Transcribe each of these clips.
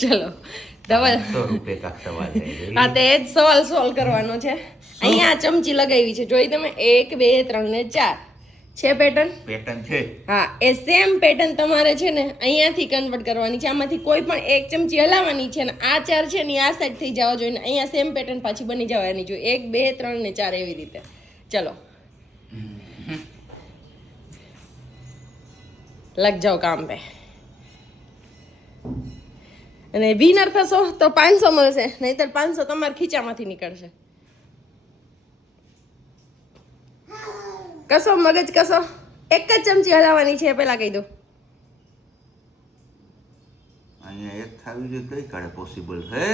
ચલો ડબલ હા તે જ સવાલ સોલ્વ કરવાનો છે. અહીંયા ચમચી લગાવી છે. જોઈ તમે એક બે ત્રણ ને ચાર. છે પેટર્ન પેટર્ન છે. હા એ સેમ પેટર્ન તમારે છે ને અહીંયાથી કન્વર્ટ કરવાની છે. આમાંથી કોઈ પણ એક ચમચી હલાવવાની છે ને આ ચાર છે ને આ સાઈડ થઈ જવા જોઈએ અહીંયા સેમ પેટર્ન પાછી બની જવાની જોઈએ. એક બે ત્રણ ને ચાર એવી રીતે. ચલો. લગ જાઓ કામ પે. અને વિનર થશો તો પાંચસો મળશે નહીતર પાંચસો તમારા ખીચામાંથી નીકળશે. કસો મગજ કસો એક જ ચમચી હલાવવાની છે પેલા કહી દો. અહીંયા એક થાવી જોઈએ કઈ કાળે પોસિબલ હે!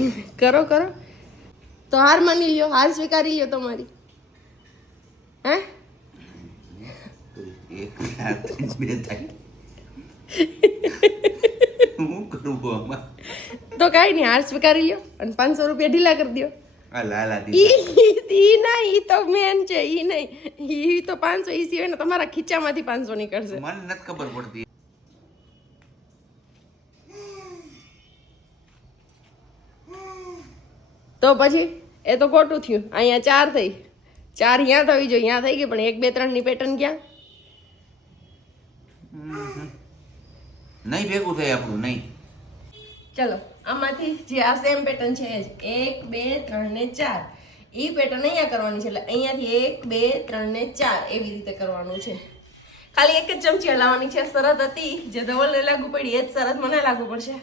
કરો કરો. તો હાર માની લ્યો હાર સ્વીકારી લ્યો તમારી. હે? એક હાથથી બે થાય હું તો કાંઈ નહીં હાર સ્વીકારી લ્યો અને પાંચસો રૂપિયા ઢીલા કરી દો ઈ ના ઈ તો મેન છે ઈ નહીં. ઈ તો પાંચસો ઈ સિવાય તમારા ખીચામાંથી પાંચસો નીકળશે. મને નથી ખબર પડતી. તો પછી એ તો ખોટું થયું. અહીંયા ચાર થઈ. ચાર અહીંયા થવી જોઈએ. અહીંયા થઈ ગઈ પણ એક બે ત્રણની પેટર્ન ક્યાં નહીં ભેગું થાય આપણું નહીં. ચલો, આમાંથી જે આ સેમ પેટર્ન છે એક, બે, ત્રણ ને ચાર. એ પેટર્ન અહીંયા કરવાની છે, એટલે અહીંયાથી એક, બે, ત્રણ ને ચાર એવી રીતે કરવાનું છે. ખાલી એક જ ચમચી હલાવવાની છે, શરત હતી. જે ધવલને લાગુ પડી, એ જ શરત મને લાગુ પડશે.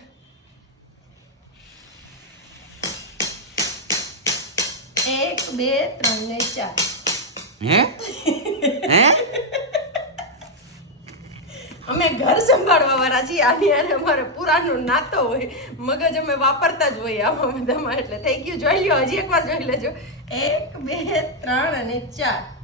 એક, બે, ત્રણ ને ચાર. હે? હે? ઘર સંભાળવા વાળા છીએ. આની અને અમારે પુરાનો નાતો હોય. મગજ અમે વાપરતા જ હોઈએ આમાં બધામાં. એટલે થઈ ગયું જોઈ લો હજી એકવાર જોઈ લેજો. એક, બે, ત્રણ અને ચાર.